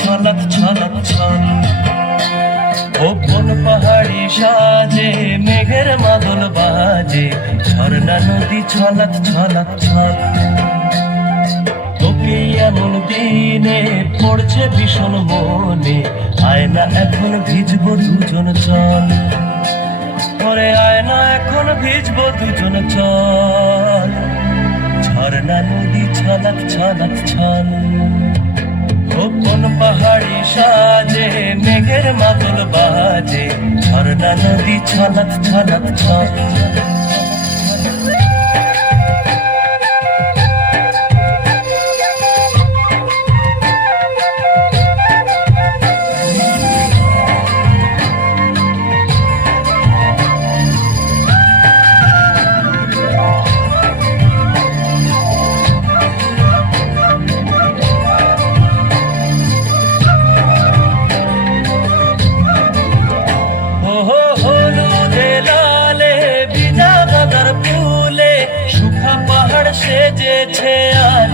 ছলক ছলক ছল। ও কোন পাহাড়ি সাজে মেঘের মাদল বাজে, ঝর্ণা নদী ছলক ছলক ছল। তোকে এমন দিনে পড়ছে ভীষণ মনে, আয়না এখন ভিজবো দুজন চল। ওরে আয়না এখন ভিজবো দুজন চল। ঝর্ণা নদী ছলক ছলক ছল। ও কোন পাহাড়ি সাজে মেঘের মাদল বাজে, ঝর্ণা নদী ছলক ছলক ছল। সেজেছে আজ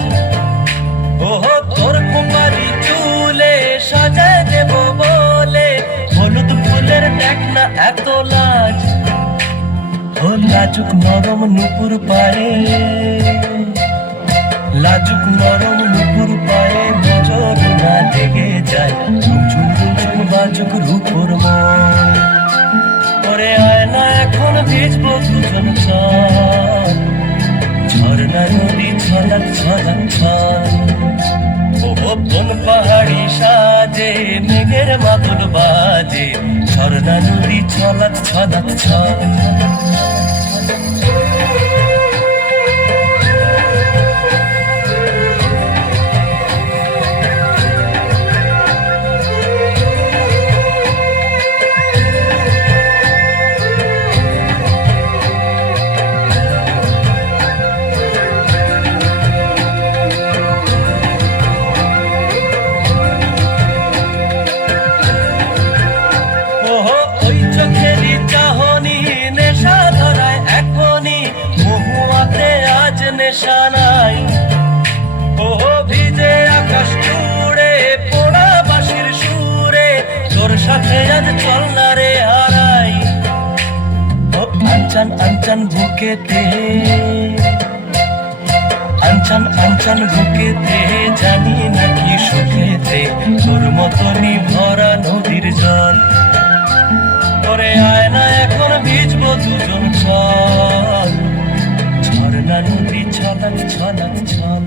ওহো তোর কুমারী চুলে সাজায় দেব বলে, হলুদ ফুলের দেখ না এত লাজ। ও লাজুক নরম নুপুর পায়ে, লাজুক নরম নুপুর পায়ে নজর না লেগে যায়। ঝুমঝুম ঝুমঝুম বাজুক রূপর মন। ওরে আয়না এখন ভিজবো দুজন চল। ঝর্ণা নদী ছলক ছলক ছল। ও কোন পাহাড়ি সাজে মেঘের মাদল বাজে, ঝর্ণা নদী ছলক ছলক ছল। চোখেরই চাহনি নেশা ধরায় এখনই, মহুয়াতে আজ নেশা নাই। ও ভিজে আকাশ জুড়ে পোড়া বাঁশির সুরে, তোর সাথে আজ চল না রে হারাই। ও আনচান আনচান বুকেতে, আনচান আনচান বুকেতে, জানি নাকি সুখেতে তোর মতনই ভরা নদীর জল। ওরে আয়না এখন ভিজবো দুজন চল। ঝর্ণা নদী ছলক ছলক ছল।